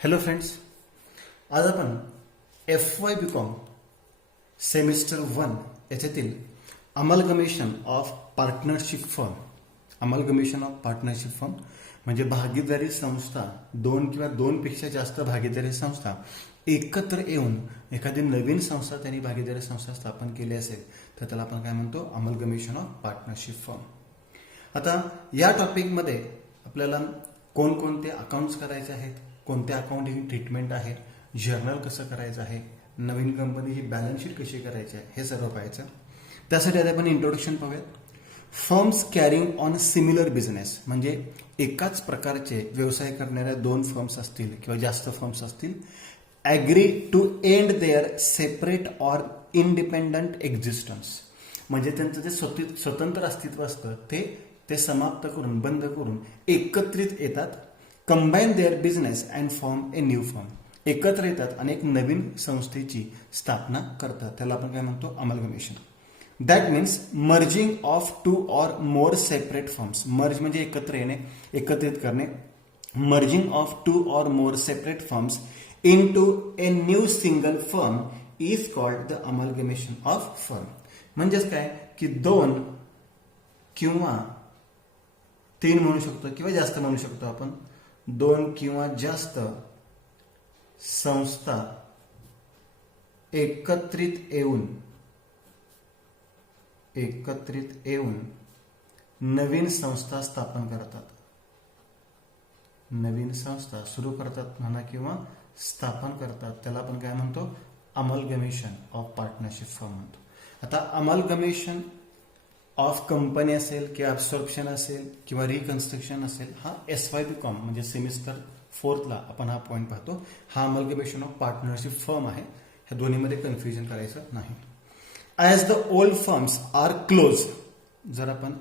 Hello friends, आज आपण FY BCom semester 1 याच्यातील अमलगमेशन ऑफ पार्टनरशिप फर्म म्हणजे भागीदारी संस्था, दोन किंवा दोनपेक्षा जास्त भागीदारी संस्था एकत्र येऊन एखादी नवीन संस्था त्यांनी भागीदारी संस्था स्थापन केली असेल तर त्याला आपण काय म्हणतो, अमलगमेशन ऑफ पार्टनरशिप फर्म. आता या टॉपिकमध्ये आपल्याला कोणकोणते अकाउंट्स करायचे आहेत, कोणत्या अकाउंटिंग ट्रीटमेंट आहे, जर्नल कसं करायचं आहे, नवीन कंपनीची बॅलन्स शीट कशी करायची आहे, हे सर्व पाहायचं. त्यासाठी आता आपण इंट्रोडक्शन पाहूयात. Firms carrying on similar business म्हणजे एकाच प्रकारचे व्यवसाय करणाऱ्या दोन फर्म्स असतील किंवा जास्त फर्म्स असतील, agree to and their separate or independent existence म्हणजे त्यांचं जे स्वतंत्र अस्तित्व असतं ते समाप्त करून, बंद करून एकत्रित येतात. Combine there business and form a new firm एकत्र येतात आणि एक नवीन संस्थेची स्थापना करतात. त्याला आपण काय म्हणतो, amalgamation. That means merging of to or more separate firms. Merge म्हणजे एकत्र येणे, एकत्रित करणे. Merging of to or more separate firms into a new single firm is called the amalgamation of firm. म्हणजेच काय की दोन किंवा तीन म्हणू शकतो किंवा जास्त म्हणू शकतो आपण, दोन किंवा जास्त संस्था एकत्रित येऊन नवीन संस्था स्थापन करतात, नवीन संस्था सुरू करतात म्हणा किंवा स्थापन करतात. त्याला आपण काय म्हणतो, अमलगमेशन ऑफ पार्टनरशिप फर्म म्हणतो. आता अमलगमेशन ऑफ कंपनी असेल किंवा अब्सॉर्प्शन असेल किंवा रिकन्स्ट्रक्शन असेल, हा FY BCom म्हणजे सेमिस्टर 4ला आपण हा पॉईंट पाहतो. हा अमलगमेशन ऑफ पार्टनरशिप फर्म आहे. ह्या दोन्हीमध्ये कन्फ्युजन करायचं नाही. As the old firms are close, जर आपण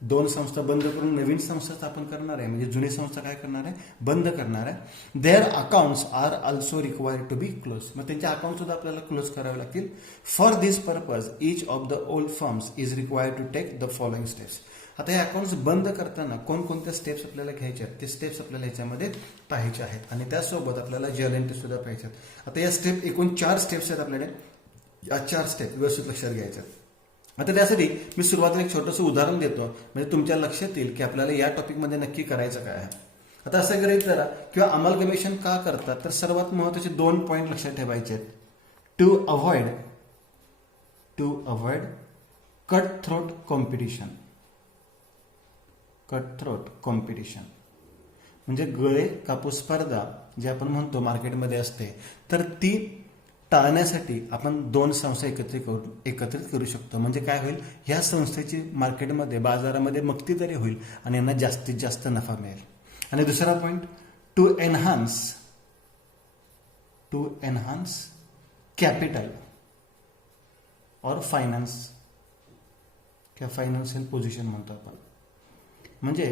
दोन संस्था बंद करून नवीन संस्था स्थापन करणार आहे म्हणजे जुनी संस्था काय करणार आहे, बंद करणार आहे. Their accounts are also required to be close. मग त्यांचे अकाउंट सुद्धा आपल्याला क्लोज करावे लागतील. For this purpose each of the old firms is required to take the following steps. आता हे अकाउंट्स बंद करताना कोणकोणत्या स्टेप्स आपल्याला घ्यायचे आहेत, ते स्टेप्स आपल्याला ह्याच्यामध्ये पाहायचे आहेत आणि त्यासोबत आपल्याला जर्नल सुद्धा पाहिजे आहेत. आता या स्टेप एकूण 4 स्टेप्स आहेत आपल्याकडे. या 4 स्टेप व्यवस्थित लक्षात घ्यायच्या. आता त्यासाठी मी सुरुवातीला एक छोटंसं उदाहरण देतो म्हणजे तुमच्या लक्षात येईल की आपल्याला या टॉपिकमध्ये नक्की करायचं काय आहे. आता असं गृहीत धरा किंवा अमलगमेशन का करतात, तर सर्वात महत्त्वाचे 2 पॉईंट लक्षात ठेवायचे आहेत. To avoid cut throat competition म्हणजे गळे कापूस स्पर्धा जे आपण म्हणतो मार्केटमध्ये असते, तर ती टाळण्यासाठी आपण दोन संस्था एकत्रित करू शकतो. म्हणजे काय होईल, ह्या संस्थेची मार्केटमध्ये, बाजारामध्ये मक्तेदारी होईल आणि यांना जास्तीत जास्त नफा मिळेल. आणि दुसरा पॉईंट, टू एनहान्स कॅपिटल और फायनान्स किंवा फायनान्शियल पोझिशन म्हणतो आपण. म्हणजे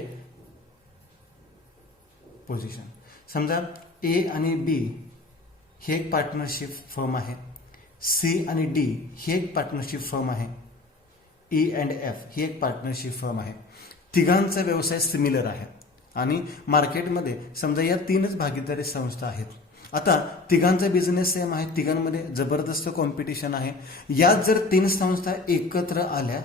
पोझिशन समजा A आणि B ही एक पार्टनरशिप फर्म आहे, C आणि D ही एक पार्टनरशिप फर्म आहे, E अँड F ही एक पार्टनरशिप फर्म आहे. तिघांचा व्यवसाय सिमिलर आहे आणि मार्केटमध्ये समजा या 3च भागीदारी संस्था आहेत. आता तिघांचा बिझनेस सेम आहे, तिघांमध्ये जबरदस्त कॉम्पिटिशन आहे. यात जर 3 संस्था एकत्र आल्या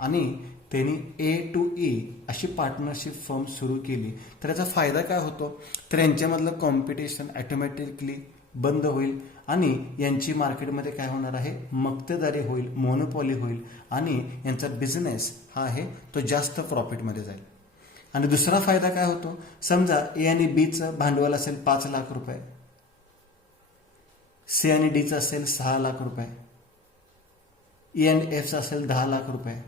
आणि त्यांनी A to E अशी पार्टनरशिप फर्म सुरू केली तर याचा फायदा काय होतो, तर यांच्यामधलं कॉम्पिटिशन ऑटोमॅटिकली बंद होईल आणि यांची मार्केटमध्ये काय होणार आहे, मक्तेदारी होईल, मोनोपॉली होईल आणि यांचा बिझनेस हा आहे तो जास्त प्रॉफिटमध्ये जाईल. आणि दुसरा फायदा काय होतो, समजा A आणि Bचं भांडवल असेल 5 लाख रुपये, C आणि Dचं असेल 6 लाख रुपये, E अँड Fचं असेल 10 लाख रुपये.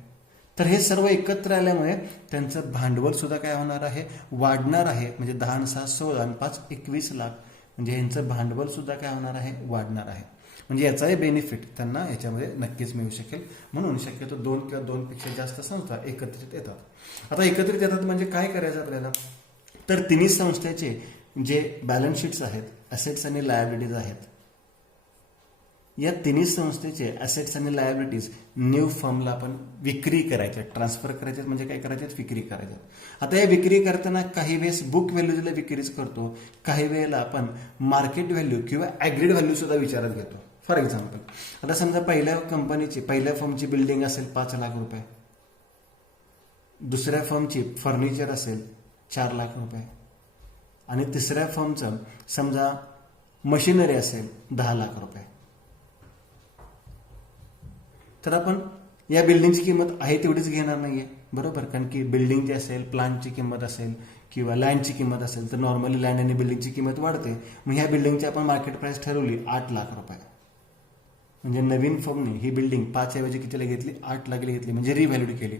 तर हे सर्व एकत्र आल्यामुळे त्यांचं भांडवल सुद्धा काय होणार आहे, वाढणार आहे. म्हणजे 10 आणि 6 16 आणि 5 21 लाख म्हणजे यांचं भांडवल सुद्धा काय होणार आहे, वाढणार आहे. म्हणजे याचाही बेनिफिट त्यांना याच्यामध्ये नक्कीच मिळू शकेल. म्हणून शक्यतो 2 किंवा 2पेक्षा जास्त संस्था एकत्रित येतात. आता एकत्रित येतात म्हणजे काय करायचं आपल्याला, तर तिन्ही संस्थेचे जे बॅलन्स शीट्स आहेत, असेट्स आणि लायबिलिटीज आहेत, या तिन्ही संस्थेचे ऍसेट्स आणि लायबिलिटीज न्यू फर्मला आपण विक्री करायच्या, ट्रान्सफर करायचे म्हणजे काय करायचे, विक्री करायच्या. आता या विक्री करताना काही वेळेस बुक व्हॅल्यूला विक्रीच करतो, काही वेळेला आपण मार्केट व्हॅल्यू किंवा ऍग्रीड व्हॅल्यू सुद्धा विचारात घेतो. फॉर एक्झाम्पल, आता समजा पहिल्या फर्मची बिल्डिंग असेल 5 लाख रुपये, दुसऱ्या फर्मची फर्निचर असेल 4 लाख रुपये आणि तिसऱ्या फर्मचं समजा मशिनरी असेल 10 लाख रुपये. तर आपण या बिल्डिंगची किंमत आहे तेवढीच घेणार नाहीये, बरोबर, कारण की बिल्डिंगची असेल, प्लांटची किंमत असेल किंवा लँडची किंमत असेल तर नॉर्मली लँड आणि बिल्डिंगची किंमत वाढते. मग ह्या बिल्डिंगची आपण मार्केट प्राइस ठरवली 8 लाख रुपये, म्हणजे नवीन फर्मने ही बिल्डिंग 5 ऐवजी कितीला घेतली, 8 लाखला घेतली, म्हणजे रिव्हॅल्यूड केली.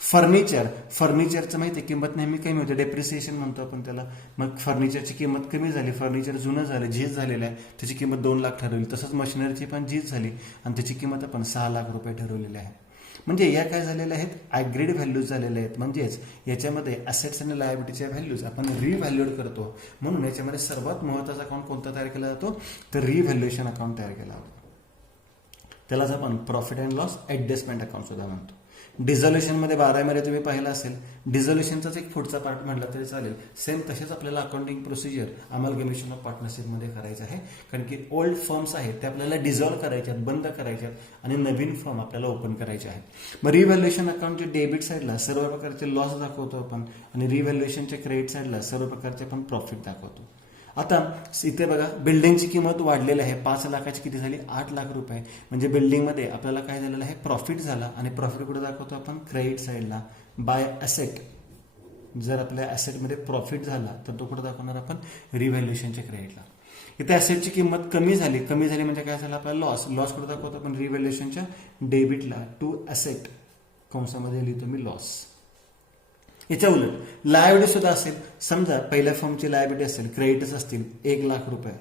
फर्निचरचं माहिती आहे किंमत नेहमी कमी होते, डेप्रिसिएशन म्हणतो आपण त्याला. मग फर्निचरची किंमत कमी झाली, फर्निचर जुनं झालं, झीज झालेलं आहे, त्याची किंमत 2 लाख ठरवली. तसंच मशिनरीची पण झीज झाली आणि त्याची किंमत आपण 6 लाख रुपये ठरवलेली आहे. म्हणजे या काय झालेल्या आहेत, ऍग्रीड व्हॅल्यूज झालेल्या आहेत. म्हणजेच याच्यामध्ये ऍसेट्स आणि लायबिलिटीच्या व्हॅल्यूज आपण रिव्हॅल्यूड करतो. म्हणून याच्यामध्ये सर्वात महत्त्वाचा अकाउंट कोणता तयार केला जातो, तर रिव्हॅल्युएशन अकाउंट तयार केला जातो. त्यालाच आपण profit and loss adjustment account सुद्धा म्हणतो. डिझोल्युशन मध्ये 12 मध्ये तुम्ही पाहिलं असेल, डिझोल्युशनचाच एक पुढचा पार्ट म्हटला तरी चालेल. सेम तसेच आपल्याला accounting procedure amalgamation of partnership मध्ये करायचं आहे, कारण की ओल्ड फर्म्स आहेत ते आपल्याला डिझॉल्व्ह करायच्यात, बंद करायच्यात आणि नवीन फर्म आपल्याला ओपन करायचे आहेत. मग रिव्हॅल्युएशन अकाउंटच्या डेबिट साईडला सर्व प्रकारचे लॉस दाखवतो आपण आणि रिव्हॅल्युएशनच्या क्रेडिट साईडला सर्व प्रकारचे आपण प्रॉफिट दाखवतो. आता इथे बघा, बिल्डिंगची किंमत वाढलेली आहे, 5 लाखाची किती झाली, 8 लाख रुपये. म्हणजे बिल्डिंगमध्ये आपल्याला काय झालेलं आहे, प्रॉफिट झाला. आणि प्रॉफिट कुठे दाखवतो आपण, क्रेडिट साईडला बाय ऍसेट. जर आपल्या ऍसेटमध्ये प्रॉफिट झाला तर तो कुठे दाखवणार आपण, रिव्हॅल्युएशनच्या क्रेडिटला. इथे ऍसेटची किंमत कमी झाली म्हणजे काय झालं, आपला लॉस कुठे दाखवतो आपण, रिव्हॅल्युएशनच्या डेबिटला टू ऍसेट, कंसामध्ये लिहितो मी लॉस. याच्या उलट लायबिलिटी सुद्धा असेल, समजा पहिल्या फर्मची लायबिलिटी असेल, क्रेडिटच असतील 1 लाख रुपये,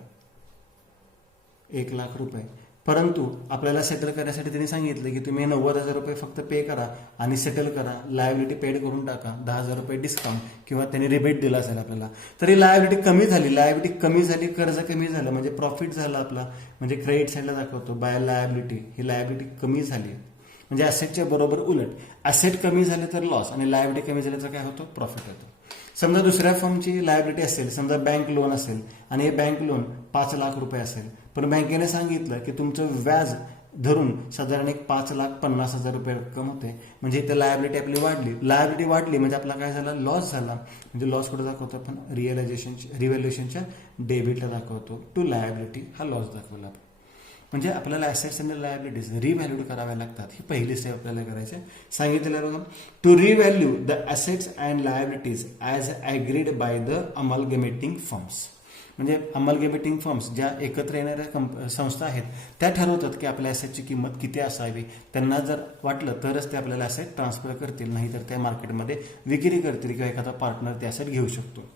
1 लाख रुपये, परंतु आपल्याला सेटल करण्यासाठी त्यांनी सांगितलं की तुम्ही 90,000 रुपये फक्त पे करा आणि सेटल करा, लायबिलिटी पेड करून टाका, 10,000 रुपये डिस्काउंट किंवा त्यांनी रिबेट दिला असेल आपल्याला. तर ही लायबिलिटी कमी झाली, कर्ज कमी झालं म्हणजे प्रॉफिट झाला आपला. म्हणजे क्रेडिट साईडला दाखवतो बाय लायबिलिटी, ही लायबिलिटी कमी झाली. म्हणजे ऍसेटच्या बरोबर उलट, ऍसेट कमी झाले तर लॉस आणि लायबिलिटी कमी झाले तर काय होतो, प्रॉफिट होतो. समजा दुसऱ्या फर्मची लायबिलिटी असेल, समजा बँक लोन असेल आणि हे बँक लोन 5 लाख रुपये असेल, पण बँकेने सांगितलं की तुमचं व्याज धरून साधारण एक 5,50,000 रुपये रक्कम होते. म्हणजे इथे लायबिलिटी आपली वाढली म्हणजे आपला काय झाला, लॉस झाला. म्हणजे लॉस कुठे दाखवतो आपण, रिव्हॅल्युएशनच्या डेबिटला दाखवतो. टू लायबिलिटी हा लॉस दाखवला. म्हणजे आपल्याला ऍसेट्स आणि लायबिलिटीज रिव्हॅल्यूड कराव्या लागतात. ही पहिली स्टेप आपल्याला करायची आहे. सांगितलेलं बघा, to revalue the assets and liabilities as agreed by the amalgamating firms. म्हणजे अमलगमेटिंग फर्म्स ज्या एकत्र येणाऱ्या संस्था आहेत त्या ठरवतात की आपल्या ऍसेटची किंमत किती असावी. त्यांना जर वाटलं तरच ते आपल्याला ऍसेट ट्रान्सफर करतील, नाहीतर त्या मार्केटमध्ये विक्री करतील किंवा एखादा पार्टनर ते ऍसेट घेऊ शकतो.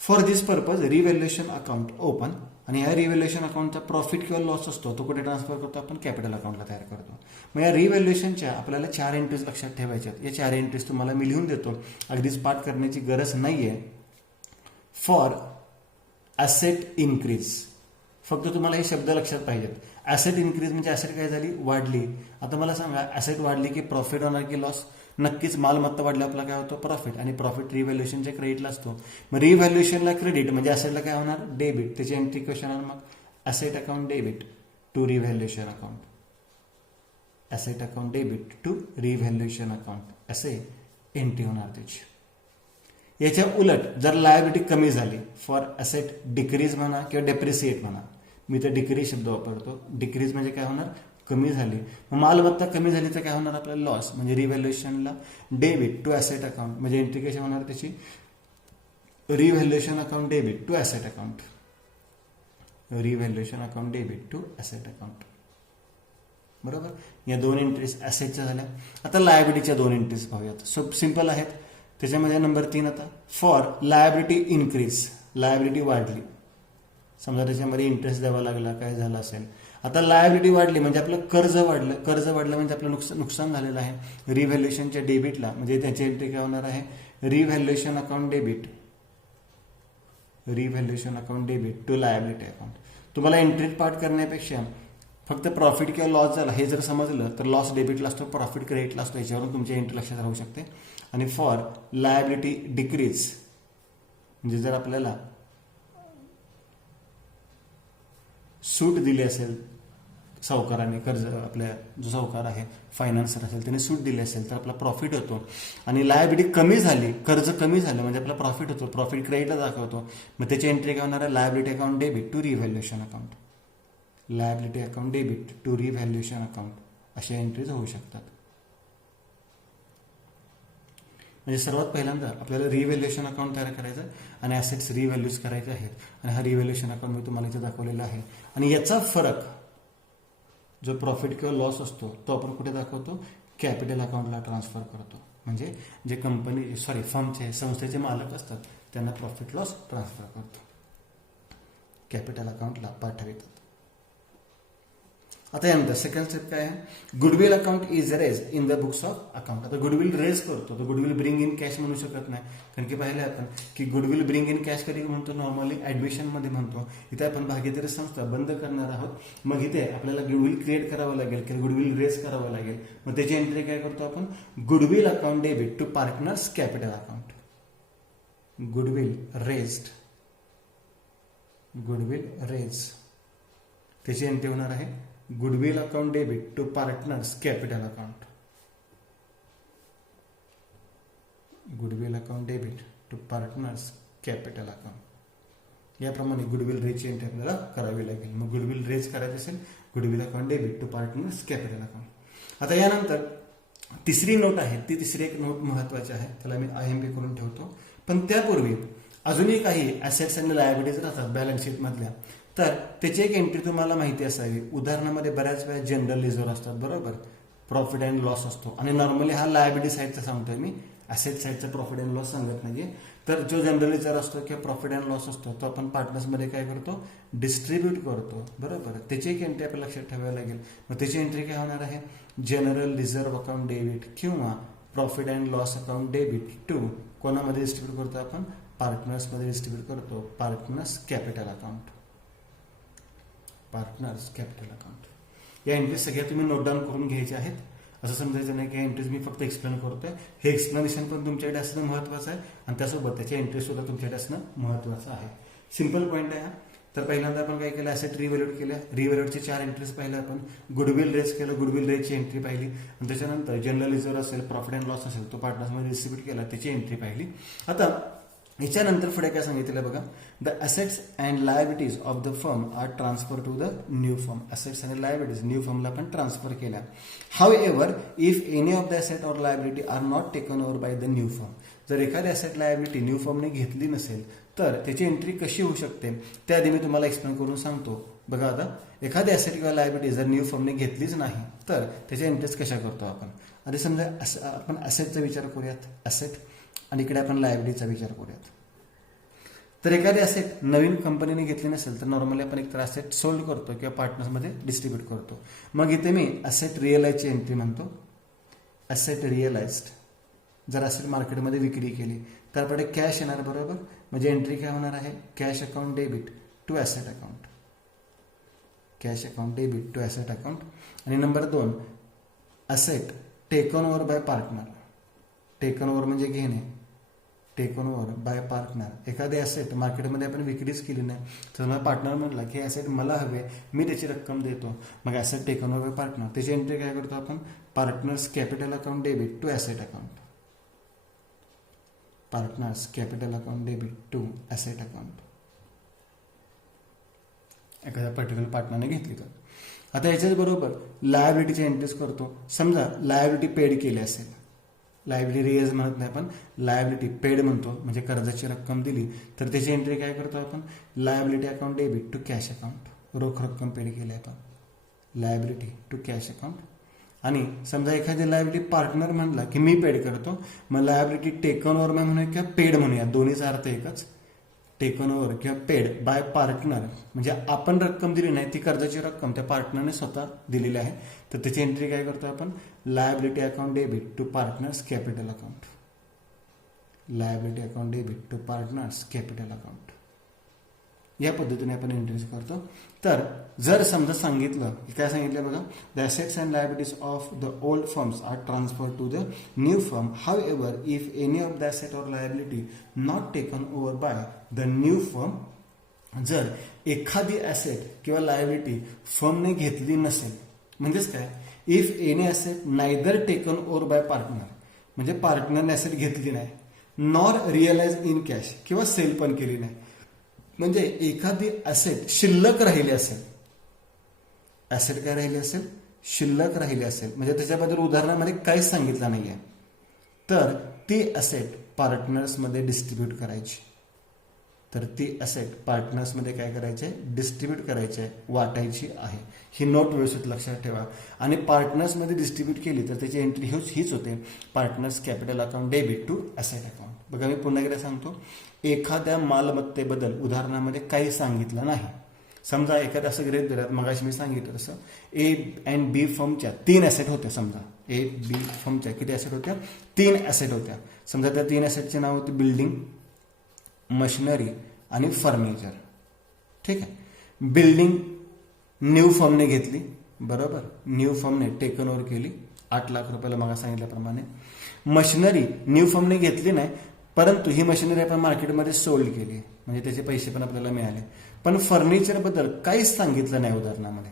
For this purpose revaluation account open. आणि या रिव्हॅल्युएशन अकाउंटचा प्रॉफिट किंवा लॉस असतो तो कुठे ट्रान्सफर करतो आपण, कॅपिटल अकाउंटला तयार करतो. मग या रिव्हॅल्युएशनच्या आपल्याला 4 एंट्रीज लक्षात ठेवायच्या. या 4 एंट्रीज तुम्हाला मी लिहून देतो, अगदीच पाठ करण्याची गरज नाहीये. फॉर ऍसेट इन्क्रीज, फक्त तुम्हाला हे शब्द लक्षात पाहिजेत. ऍसेट इन्क्रीज म्हणजे ऍसेट काय झाली, वाढली. आता मला सांगा, ऍसेट वाढली की प्रॉफिट होणार की लॉस, नक्कीच मालमत्ता वाढली आपला काय होतो, प्रॉफिट. आणि प्रॉफिट रिव्हॅल्युएशनच्या क्रेडिटला असतो. मग रिव्हॅल्युएशनला क्रेडिट म्हणजे ऍसेटला काय होणार, डेबिट. त्याची एंट्री कशी होणार मग, asset account debit to revaluation account, asset account debit to revaluation account असे एंट्री होणार त्याची. याच्या उलट जर लायबिलिटी कमी झाली, फॉर ऍसेट डिक्रीज म्हणा किंवा डेप्रिसिएट म्हणा, मी तर डिक्रीज शब्द वापरतो. डिक्रीज म्हणजे काय होणार, कमी झाली. मालमत्ता कमी झाली तर काय होणार आपल्याला, लॉस. म्हणजे रिव्हॅल्युएशनला डेबिट टू ऍसेट अकाउंट, म्हणजे एंट्री कशी होणार त्याची, revaluation account debit to asset account, revaluation account debit to asset account. बरोबर, या 2 एंट्रीज ऍसेटच्या झाल्या. आता लायबिलिटीच्या 2 एंट्रीज पाहूयात. सो सिंपल आहेत. त्याच्यामध्ये नंबर 3 आता, फॉर लायबिलिटी इन्क्रीज, लायबिलिटी वाढली. समजा त्याच्यामध्ये इंटरेस्ट द्यावा लागला, काय झालं असेल. आता लायबिलिटी वाढली म्हणजे आपलं कर्ज वाढलं म्हणजे आपलं नुकसान झालेलं आहे. रिव्हॅल्युएशनच्या डेबिटला म्हणजे त्याची एंट्री काय होणार आहे, revaluation account debit, revaluation account debit to liability account. तुम्हाला एंट्री पार्ट करण्यापेक्षा फक्त प्रॉफिट किंवा लॉस झाला हे जर समजलं तर लॉस डेबिटला असतो, प्रॉफिट क्रेडिटला असतो, याच्यावरून तुमच्या एंट्री लक्षात राहू शकते. आणि फॉर लायबिलिटी डिक्रीज म्हणजे जर आपल्याला सूट दिली असेल सावकाराने, कर्ज आपल्या जो सावकार आहे फायनान्सर असेल त्याने सूट दिली असेल तर आपला प्रॉफिट होतो. आणि लायबिलिटी कमी झाली, कर्ज कमी झालं म्हणजे आपला प्रॉफिट होतो, प्रॉफिट क्रेडिटला दाखवतो. मग त्याची एंट्री काय होणार आहे, liability account debit to revaluation account, liability account debit to revaluation account अशा एंट्रीज होऊ शकतात. म्हणजे सर्वात पहिल्यांदा आपल्याला रिव्हॅल्युएशन अकाउंट तयार करायचं आहे आणि ॲसेट्स रिव्हॅल्यूज करायचे आहेत. आणि हा रिव्हॅल्युएशन अकाउंट मी तुम्हाला इथे दाखवलेला आहे. आणि याचा फरक जो प्रॉफिट किंवा लॉस असतो तो आपण कुठे दाखवतो, कॅपिटल अकाउंटला ट्रान्सफर करतो. म्हणजे जे फर्मचे संस्थेचे मालक असतात त्यांना प्रॉफिट लॉस ट्रान्सफर करतो, कॅपिटल अकाउंटला पाठवितात. आता यानंतर सेकंड स्टेप काय आहे, goodwill account is raise in the books of account. आता गुडविल रेज करतो, तर गुडविल ब्रिंग इन कॅश म्हणू शकत नाही, कारण की पाहिले आपण की गुडविल ब्रिंग इन कॅश कधी म्हणतो, नॉर्मली ऍडमिशन मध्ये म्हणतो. इथे आपण भागीदारी संस्था बंद करणार आहोत, मग इथे आपल्याला गुडविल क्रिएट करावं लागेल किंवा गुडविल रेज करावं लागेल. मग त्याची एंट्री काय करतो आपण, goodwill account debit to partners capital account, goodwill raised, goodwill raise त्याची एंट्री होणार आहे goodwill account debit to partners capital account, goodwill account debit to partners capital account. याप्रमाणे गुडविल रेजची एंट्री आपल्याला करावी लागेल. मग गुडविल रेज करायचं असेल, goodwill account debit to partners capital account. आता यानंतर तिसरी नोट आहे, ती तिसरी एक नोट महत्वाची आहे, त्याला मी IMP करून ठेवतो. पण त्यापूर्वी अजूनही काही ॲसेट्स आणि लायबिलिटीज राहतात बॅलन्स शीट मधल्या, तर त्याची एक एंट्री तुम्हाला माहिती असावी. उदाहरणामध्ये बऱ्याच वेळा जनरल रिझर्व्ह असतात, बरोबर, प्रॉफिट अँड लॉस असतो. आणि नॉर्मली हा लायबिलिटी साईडचा सांगतोय मी, ॲसेट साईडचा प्रॉफिट अँड लॉस सांगत नाहीये. तर जो जनरल रिझर्व्ह असतो किंवा प्रॉफिट अँड लॉस असतो तो आपण पार्टनर्समध्ये काय करतो, डिस्ट्रीब्यूट करतो, बरोबर. त्याची एक एंट्री आपल्याला लक्षात ठेवावी लागेल. मग त्याची एंट्री काय होणार आहे, जनरल रिझर्व्ह अकाउंट डेबिट किंवा profit and loss account debit to कोणामध्ये डिस्ट्रीब्यूट करतो आपण, पार्टनर्समध्ये डिस्ट्रीब्यूट करतो, partners capital account, partners capital account. या एंट्रीज सगळ्या तुम्ही नोट डाऊन करून घ्यायच्या आहेत. असं समजायचं नाही की एंट्रीज मी फक्त एक्सप्लेन करतोय, हे एक्सप्लेनेशन पण तुमच्याकडे असणं महत्वाचं आहे आणि त्यासोबत त्याची एंट्री सुद्धा तुमच्याकडे असणं महत्वाचं आहे. सिंपल पॉईंट आहे. तर पहिल्यांदा आपण काय केलं, ॲसेट रिव्हॅल्यूट केल्या, रिव्हॅल्यूटचे 4 एंट्रीज पाहिल्या आपण, गुडविल रेज केलं, गुडविल रेजची एंट्री पाहिली, आणि त्याच्यानंतर जनरल रिझर्व्ह असेल, प्रॉफिट अँड लॉस असेल तो पार्टनर्समध्ये डिस्ट्रीब्यूट केला, त्याची एंट्री पाहिली. आता याच्यानंतर पुढे काय सांगितलं बघा, the assets and liabilities of the firm are transfer to the new firm. Assets आणि लायबिलिटीज न्यू फर्मला आपण ट्रान्सफर केल्या. However if any of the asset or liability are not taken over by the new firm. जर एखादी asset liability new फर्मने घेतली नसेल तर त्याची एंट्री कशी होऊ शकते त्याआधी मी तुम्हाला एक्सप्लेन करून सांगतो. बघा, आता एखादी असेट किंवा लायबिलिटी जर न्यू फर्मने घेतलीच नाही तर त्याच्या एंट्रीज कशा करतो आपण. आधी समजा आपण असेटचा विचार करूयात, असेट, आणि इकडे आपण लायबिलिटीचा विचार करूयात. तर एखादी असेट नवीन कंपनीने घेतली नसेल तर नॉर्मली आपण एक तर असेट सोल्ड करतो किंवा पार्टनर्समध्ये डिस्ट्रीब्यूट करतो. मग इथे मी असेट रिअलाइजची एंट्री म्हणतो, असेट रिअलाइज्ड. जर असेट मार्केटमध्ये विक्री केली तर आपल्याकडे कॅश येणार, बरोबर. म्हणजे एंट्री काय होणार आहे, cash account debit to asset account, cash account debit to asset account. आणि number 2, asset taken over by partner. Taken over म्हणजे घेणे, टेकन ओव्हर बाय पार्टनर. एखादी ॲसेट मार्केटमध्ये आपण विक्रीच केली नाही तर मला पार्टनर म्हणला की ॲसेट मला हवे, मी त्याची रक्कम देतो, मग asset taken over by partner. त्याची एंट्री काय करतो आपण, partners capital account debit to asset account, partners capital account debit to asset account. एखाद्या पर्टिक्युलर पार्टनरने घेतली तर. आता याच्याच बरोबर लायबिलिटीची एंट्रीज करतो. समजा लायबिलिटी पेड केली असेल, लायबिलिटी रिअर्स म्हणत नाही आपण, लायबिलिटी पेड म्हणतो, म्हणजे कर्जाची रक्कम दिली तर त्याची एंट्री काय करतो आपण, liability account debit to cash account, रोख रक्कम पेड केली आपण, लायबिलिटी टू कॅश अकाउंट. आणि समजा एखादी लायबिलिटी पार्टनर म्हणला की मी पेड करतो, मग लायबिलिटी टेकन ओव्हर म्हणूया किंवा पेड म्हणूया, दोन्हीचा अर्थ एकच. टेकन ओव्हर किंवा पेड बाय पार्टनर म्हणजे आपण रक्कम दिली नाही, ती कर्जाची रक्कम त्या पार्टनरने स्वतः दिलेली आहे, तर त्याची एंट्री काय करतो आपण, liability account debit to partners capital account, liability account debit to partners capital account. या पद्धतीने आपण एंट्रीज करतो. तर जर समजा सांगितलं, काय सांगितलं बघा, the assets and liabilities of the old firms are transfer to the new firm. However if any of the asset or liability not taken over by the new firm, जर एखादी ॲसेट किंवा liability फर्मने घेतली नसेल, म्हणजेच काय, if any asset neither taken over by partner, म्हणजे पार्टनरने asset घेतली नाही, नॉर रिअलाइज इन कॅश, किंवा सेल पण केली नाही, म्हणजे एखादी ॲसेट शिल्लक राहिली असेल, ॲसेट काय राहिली असेल, शिल्लक राहिली असेल, म्हणजे त्याच्याबद्दल उदाहरणामध्ये काहीच सांगितलं नाहीये, तर ती ॲसेट पार्टनर्समध्ये डिस्ट्रीब्यूट करायची. तर ती ॲसेट पार्टनर्समध्ये काय करायचे, डिस्ट्रीब्यूट करायचे, वाटायची आहे. ही नोट व्यवस्थित लक्षात ठेवा. आणि पार्टनर्समध्ये डिस्ट्रीब्यूट केली तर त्याची एंट्री हीच होते, partners capital account debit to asset account. बघा मी पुन्हा एकदा सांगतो, एखाद्या मालमत्तेबद्दल उदाहरणामध्ये काही सांगितलं नाही. समजा एखाद्या असं गृहीत धरूयात, मगाशी मी सांगितलं तसं, ए अँड बी फर्मच्या 3 ॲसेट होत्या. समजा ए बी फर्मच्या किती ॲसेट होत्या, 3 ॲसेट होत्या. समजा त्या 3 ॲसेटचे नाव होते बिल्डिंग, मशिनरी आणि फर्निचर. ठीक आहे. बिल्डिंग न्यू फर्मने घेतली, बरोबर, न्यू फर्मने टेकन ओव्हर केली 8 लाख रुपयाला मग सांगितल्याप्रमाणे. मशिनरी न्यू फर्मने घेतली नाही, परंतु ही मशिनरी आपण मार्केटमध्ये सोल्ड केली, म्हणजे त्याचे पैसे पण आपल्याला मिळाले. पण फर्निचरबद्दल काहीच सांगितलं नाही उदाहरणामध्ये,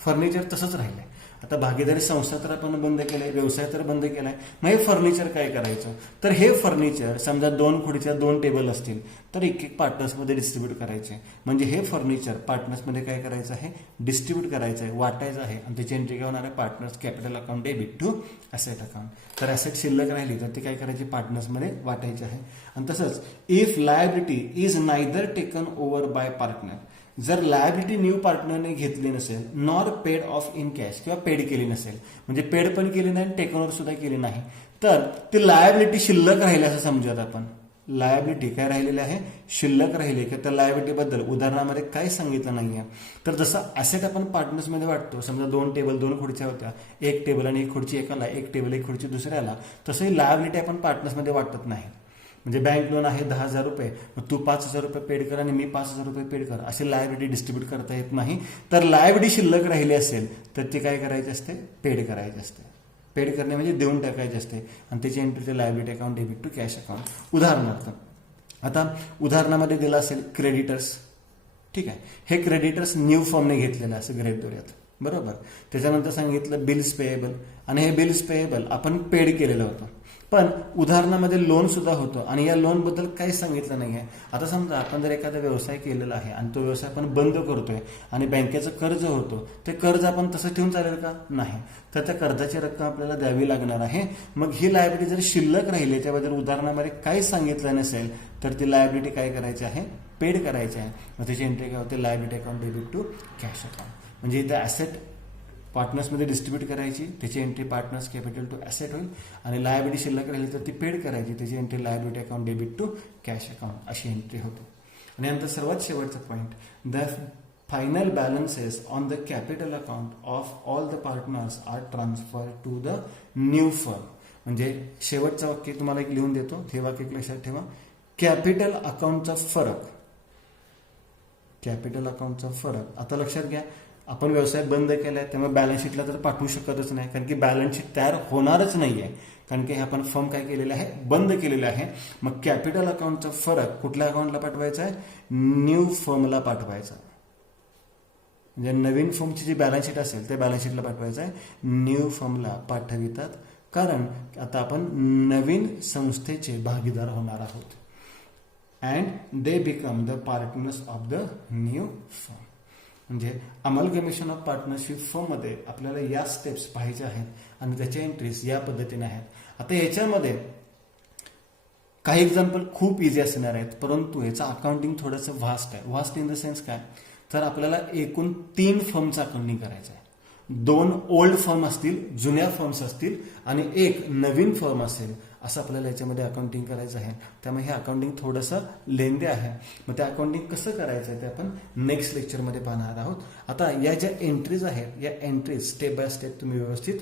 फर्निचर तसंच राहिलंय. आता भागीदारी संस्था तर आपण बंद केलाय, व्यवसाय तर बंद केलाय, मग हे फर्निचर काय करायचं, तर हे फर्निचर समजा 2 खुर्च्या 2 टेबल असतील तर एक पार्टनर्समध्ये डिस्ट्रीब्यूट करायचे. म्हणजे हे फर्निचर पार्टनर्समध्ये काय करायचं आहे, डिस्ट्रीब्यूट करायचं आहे, वाटायचं आहे. आणि त्याची एंट्री काय होणार आहे, partners capital account debit to asset account. तर ॲसेट शिल्लक राहिली तर ती काय करायची, पार्टनर्समध्ये वाटायची आहे. आणि तसंच if liability is neither taken over by partner, जर लायबिलिटी न्यू पार्टनरने घेतली नसेल, nor paid of in cash, किंवा पेड केली नसेल, म्हणजे पेड पण केली नाही, टेकन ओव्हर सुद्धा केली नाही, तर ती लायबिलिटी शिल्लक राहिली असं समजूयात आपण. लायबिलिटी काय राहिलेली आहे, शिल्लक राहिली, की त्या लायबिलिटीबद्दल उदाहरणामध्ये काय सांगितलं नाहीये. तर जसं ॲसेट आपण पार्टनर्समध्ये वाटतो, समजा 2 टेबल 2 खुर्च्या होत्या, 1 टेबल आणि 1 खुर्ची एकाला, 1 टेबल 1 खुर्ची दुसऱ्याला, तसंही लायबिलिटी आपण पार्टनर्समध्ये वाटत नाही. म्हणजे बँक लोन आहे 10,000 रुपये, मग तू 5,000 रुपये पेड कर आणि मी 5,000 रुपये पेड कर, अशी लायबिलिटी डिस्ट्रीब्यूट करता येत नाही. तर लायबिलिटी शिल्लक राहिली असेल तर ती काय करायची असते, पेड करायची असते. पेड करणे म्हणजे देऊन टाकायचे असते, आणि त्याची एंट्री ते liability account debit to cash account. उदाहरणार्थ आता उदाहरणामध्ये दिलं असेल क्रेडिटर्स. ठीक आहे, हे क्रेडिटर्स न्यू फर्मने घेतलेलं असं गृहीत धरूयात, बरोबर. त्याच्यानंतर सांगितलं बिल्स पेएबल, आणि हे बिल्स पेएबल आपण पेड केलेलं होतं. पण उदाहरणामध्ये लोन सुद्धा होतं आणि या लोन बद्दल काहीच सांगितलं नाहीये. आता समजा आपण जर एखादा व्यवसाय केलेला आहे आणि तो व्यवसाय आपण बंद करतोय आणि बँकेचं कर्ज होतं, ते कर्ज आपण तसं ठेवून चालेल का, नाही. तर त्या कर्जाची रक्कम आपल्याला द्यावी लागणार आहे. मग ही लायबिलिटी जर शिल्लक राहिली, त्याबद्दल उदाहरणामध्ये काहीच सांगितलं नसेल, तर ती लायबिलिटी काय करायची आहे, पेड करायची आहे. मग त्याची एंट्री काय होते, liability account debit to cash account. म्हणजे इथे ॲसेट पार्टनर्समध्ये डिस्ट्रीब्यूट करायची, त्याची entry partners capital to asset होईल, आणि लायबिलिटी शिल्लक राहिली तर ती पेड करायची, त्याची entry liability account debit to cash account अशी एंट्री होते. आणि नंतर सर्वात शेवटचा point, the final balances on the capital account of all the partners are transfer to the new firm. म्हणजे शेवटचं वाक्य तुम्हाला एक लिहून देतो, हे वाक्य लक्षात ठेवा. कॅपिटल अकाउंटचा फरक, कॅपिटल अकाउंटचा फरक, आता लक्षात घ्या, आपण व्यवसाय बंद केलाय त्यामुळे बॅलन्स शीटला तर पाठवू शकतच नाही, कारण की बॅलन्स शीट तयार होणारच नाहीये, कारण की आपण फर्म काय केलेलं आहे, बंद केलेलं आहे. मग कॅपिटल अकाउंटचा फरक कुठल्या अकाउंटला पाठवायचा आहे, न्यू फर्मला पाठवायचा. म्हणजे नवीन फर्मची जी बॅलन्स शीट असेल त्या बॅलन्स शीटला पाठवायचं आहे, न्यू फर्मला पाठवितात, कारण आता आपण नवीन संस्थेचे भागीदार होणार आहोत. And they become the partners of the new firm. म्हणजे अमलगमेशन ऑफ पार्टनरशिप फर्ममध्ये आपल्याला या स्टेप्स पाहायच्या आहेत आणि त्याच्या एंट्रीज या पद्धतीने आहेत. आता याच्यामध्ये काही एक्झाम्पल खूप इझी असणार आहेत, परंतु याचं अकाउंटिंग थोडंसं व्हास्ट आहे. व्हास्ट इन द सेन्स काय, तर आपल्याला एकूण 3 फर्मचं अकाउंटिंग करायचं आहे. 2 ओल्ड फर्म असतील, जुन्या फर्म्स असतील, आणि 1 नवीन फर्म असेल, असं आपल्याला याच्यामध्ये अकाउंटिंग करायचं आहे. त्यामुळे हे अकाउंटिंग थोडंसं लेंदी आहे. मग ते अकाउंटिंग कसं करायचं आहे ते आपण नेक्स्ट लेक्चरमध्ये पाहणार आहोत. आता या ज्या एंट्रीज आहेत, या एंट्रीज स्टेप बाय स्टेप तुम्ही व्यवस्थित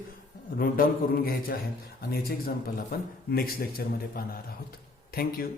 नोट डाऊन करून घ्यायचे आहेत, आणि याचे एक्झाम्पल आपण नेक्स्ट लेक्चरमध्ये पाहणार आहोत. थँक्यू.